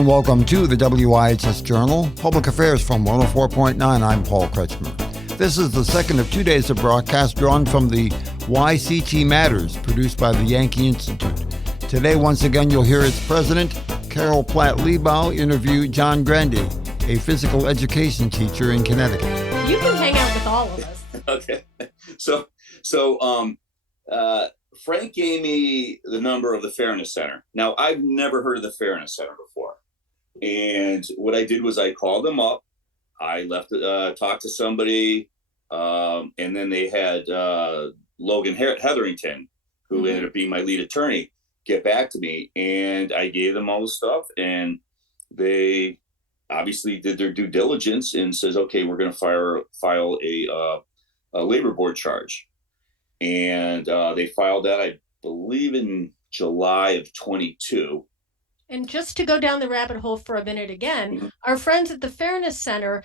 and welcome to the WIHS Journal, Public Affairs from 104.9. I'm Paul Kretschmer. This is the second of 2 days of broadcast drawn from the Why CT Matters, produced by the Yankee Institute. Today, once again, you'll hear its president, Carol Platt-Liebau, interview John Grandi, a physical education teacher in Connecticut. You can hang out with all of us. Okay. So, Frank gave me the number of the Fairness Center. Now, I've never heard of the Fairness Center before. And what I did was I called them up. I talked to somebody, and then they had Logan Hetherington, who ended up being my lead attorney, get back to me. And I gave them all the stuff, and they obviously did their due diligence and says, okay, we're going to file a labor board charge. And they filed that, I believe, in July of 22. And just to go down the rabbit hole for a minute again, our friends at the Fairness Center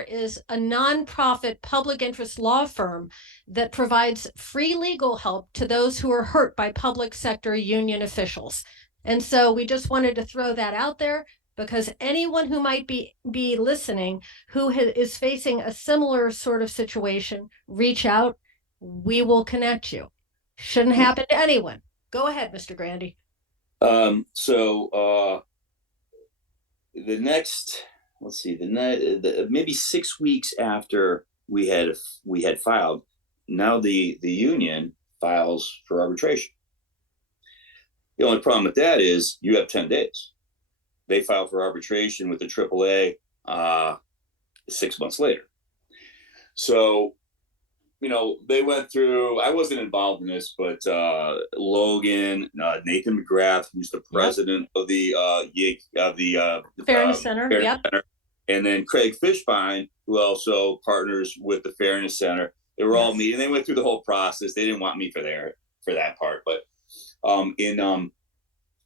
is a nonprofit public interest law firm that provides free legal help to those who are hurt by public sector union officials. And so we just wanted to throw that out there, because anyone who might be listening who is facing a similar sort of situation, reach out. We will connect you. Shouldn't happen to anyone. Go ahead, Mr. Grandi. The next, maybe 6 weeks after we had filed, now the union files for arbitration. The only problem with that is you have 10 days. They file for arbitration with the AAA 6 months later. So, they went through, I wasn't involved in this, but Logan, Nathan McGrath, who's the president of the Fairness Center, Center, and then Craig Fishbein, who also partners with the Fairness Center. They were all meeting. They went through the whole process. They didn't want me for that part, but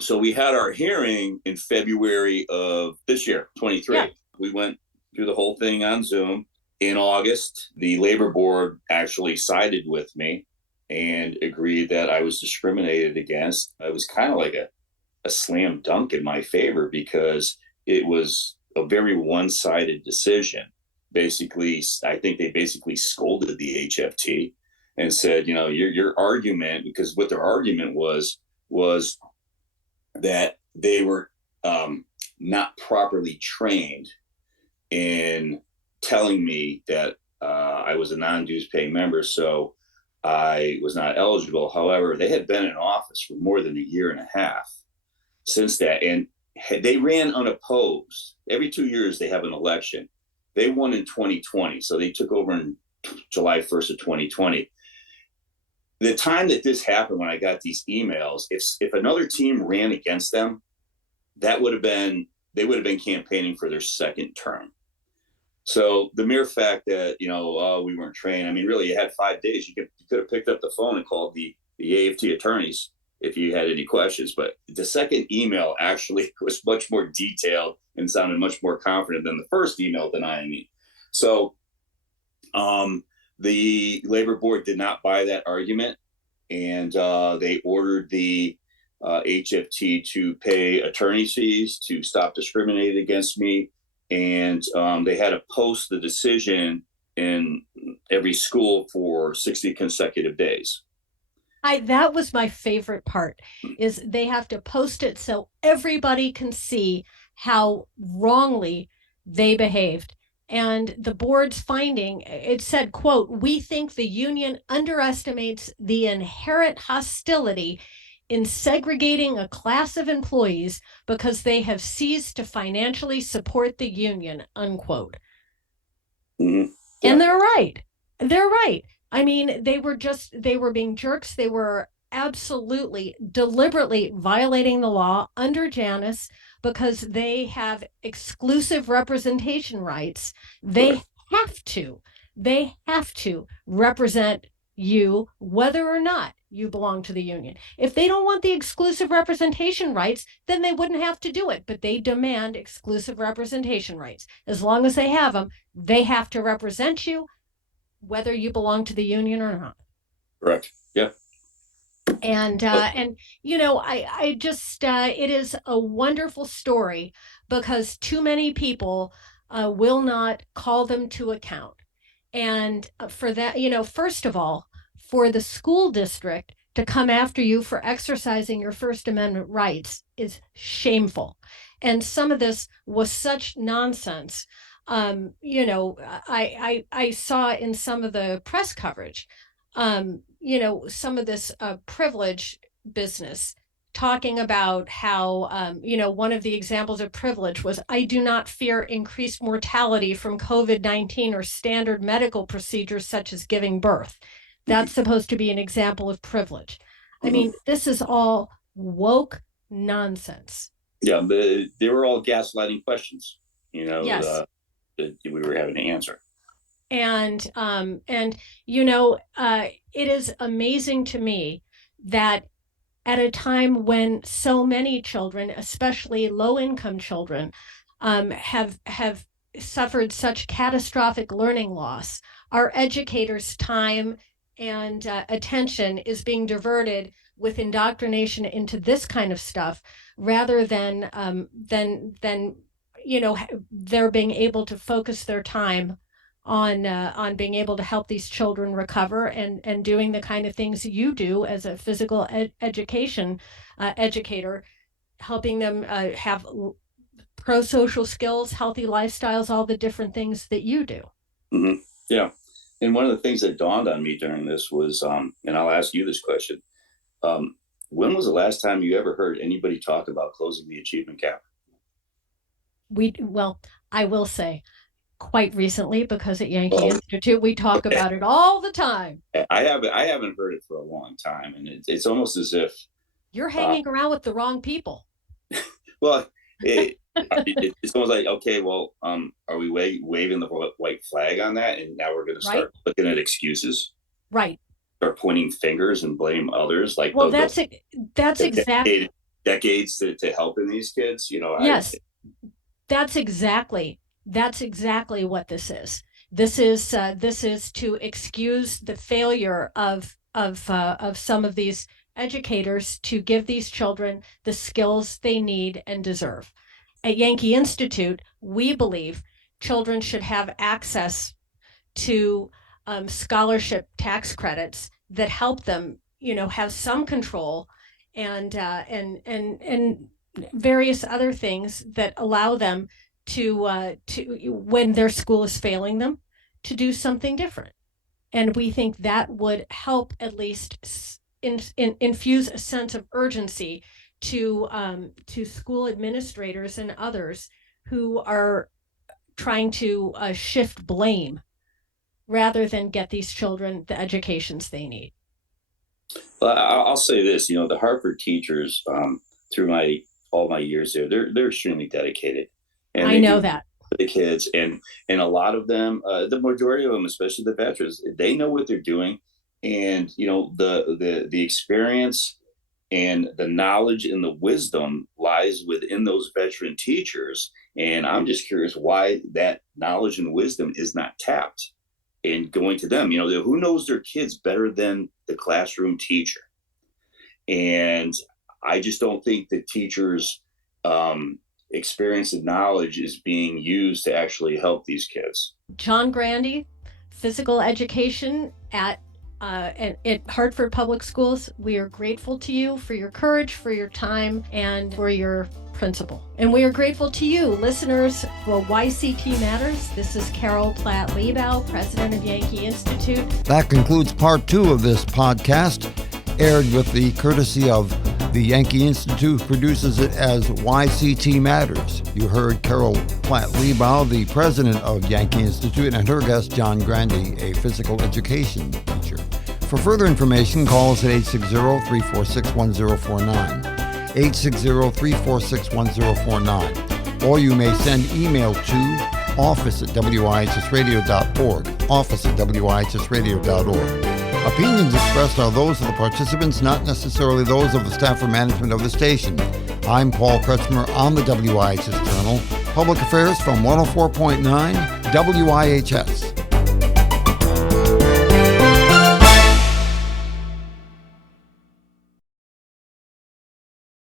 so we had our hearing in February of this year, 23. Yeah. We went through the whole thing on Zoom. In August, the labor board actually sided with me and agreed that I was discriminated against. It was kind of like a slam dunk in my favor, because it was a very one-sided decision. Basically, I think they basically scolded the HFT and said, your argument, because what their argument was that they were not properly trained in telling me that I was a non-dues paying member, so I was not eligible. However, they had been in office for more than a year and a half since that, and they ran unopposed. Every 2 years they have an election. They won in 2020, so they took over in July 1st of 2020. The time that this happened, when I got these emails, if another team ran against them, they would have been campaigning for their second term. So the mere fact that, we weren't trained, really, you had 5 days. You could have picked up the phone and called the AFT attorneys if you had any questions. But the second email actually was much more detailed and sounded much more confident than the first email denying me. So the labor board did not buy that argument, and they ordered the HFT to pay attorney's fees to stop discriminating against me. And they had to post the decision in every school for 60 consecutive days. That was my favorite part, is they have to post it so everybody can see how wrongly they behaved. And the board's finding, it said, quote, "We think the union underestimates the inherent hostility in segregating a class of employees because they have ceased to financially support the union," unquote. Mm-hmm. Yeah. And they're right. They're right. They were being jerks. They were absolutely deliberately violating the law under Janus, because they have exclusive representation rights. They have to represent you whether or not you belong to the union. If they don't want the exclusive representation rights, then they wouldn't have to do it. But they demand exclusive representation rights. As long as they have them, they have to represent you whether you belong to the union or not. Correct. Yeah. And I just it is a wonderful story because too many people will not call them to account. And for that, first of all, for the school district to come after you for exercising your First Amendment rights is shameful. And some of this was such nonsense. I saw in some of the press coverage, some of this privilege business talking about how, one of the examples of privilege was, I do not fear increased mortality from COVID-19 or standard medical procedures such as giving birth. That's supposed to be an example of privilege. I mean, this is all woke nonsense. Yeah, they were all gaslighting questions, Yes. That we were having to answer. And it is amazing to me that at a time when so many children, especially low-income children, have suffered such catastrophic learning loss, our educators' time and attention is being diverted with indoctrination into this kind of stuff, rather than they're being able to focus their time on being able to help these children recover and doing the kind of things you do as a physical education educator, helping them have pro-social skills, healthy lifestyles, all the different things that you do. Mm-hmm. Yeah. And one of the things that dawned on me during this was, and I'll ask you this question, when was the last time you ever heard anybody talk about closing the achievement gap? I will say, quite recently, because at Yankee Institute we talk about it all the time. I haven't heard it for a long time, and it's almost as if you're hanging around with the wrong people. Well, it's almost like, okay, well, are we waving the white flag on that, and now we're going to start looking at excuses, right? Start pointing fingers and blame others, like that's exactly decades to helping these kids, Yes, that's exactly what this is. This is to excuse the failure of some of these educators to give these children the skills they need and deserve. At Yankee Institute, we believe children should have access to scholarship tax credits that help them, have some control and various other things that allow them to when their school is failing them, to do something different. And we think that would help at least infuse a sense of urgency to school administrators and others who are trying to shift blame rather than get these children the educations they need. Well, I'll say this, the Harvard teachers, through all my years there, they're extremely dedicated. And I know that. The kids and a lot of them, the majority of them, especially the veterans, they know what they're doing. And, the experience and the knowledge and the wisdom lies within those veteran teachers. And I'm just curious why that knowledge and wisdom is not tapped and going to them. Who knows their kids better than the classroom teacher? And I just don't think that teachers' experience and knowledge is being used to actually help these kids. John Grandy, physical education at Hartford Public Schools, we are grateful to you for your courage, for your time, and for your principle. And we are grateful to you, listeners, for YCT Matters. This is Carol Platt-Liebau, president of Yankee Institute. That concludes part 2 of this podcast, aired with the courtesy of the Yankee Institute, produces it as YCT Matters. You heard Carol Platt-Liebau, the president of Yankee Institute, and her guest, John Grandy, a physical education teacher. For further information, call us at 860-346-1049, 860-346-1049, or you may send email to office@wihsradio.org, office@wihsradio.org. Opinions expressed are those of the participants, not necessarily those of the staff or management of the station. I'm Paul Kretschmer on the WIHS Journal, Public Affairs from 104.9 WIHS.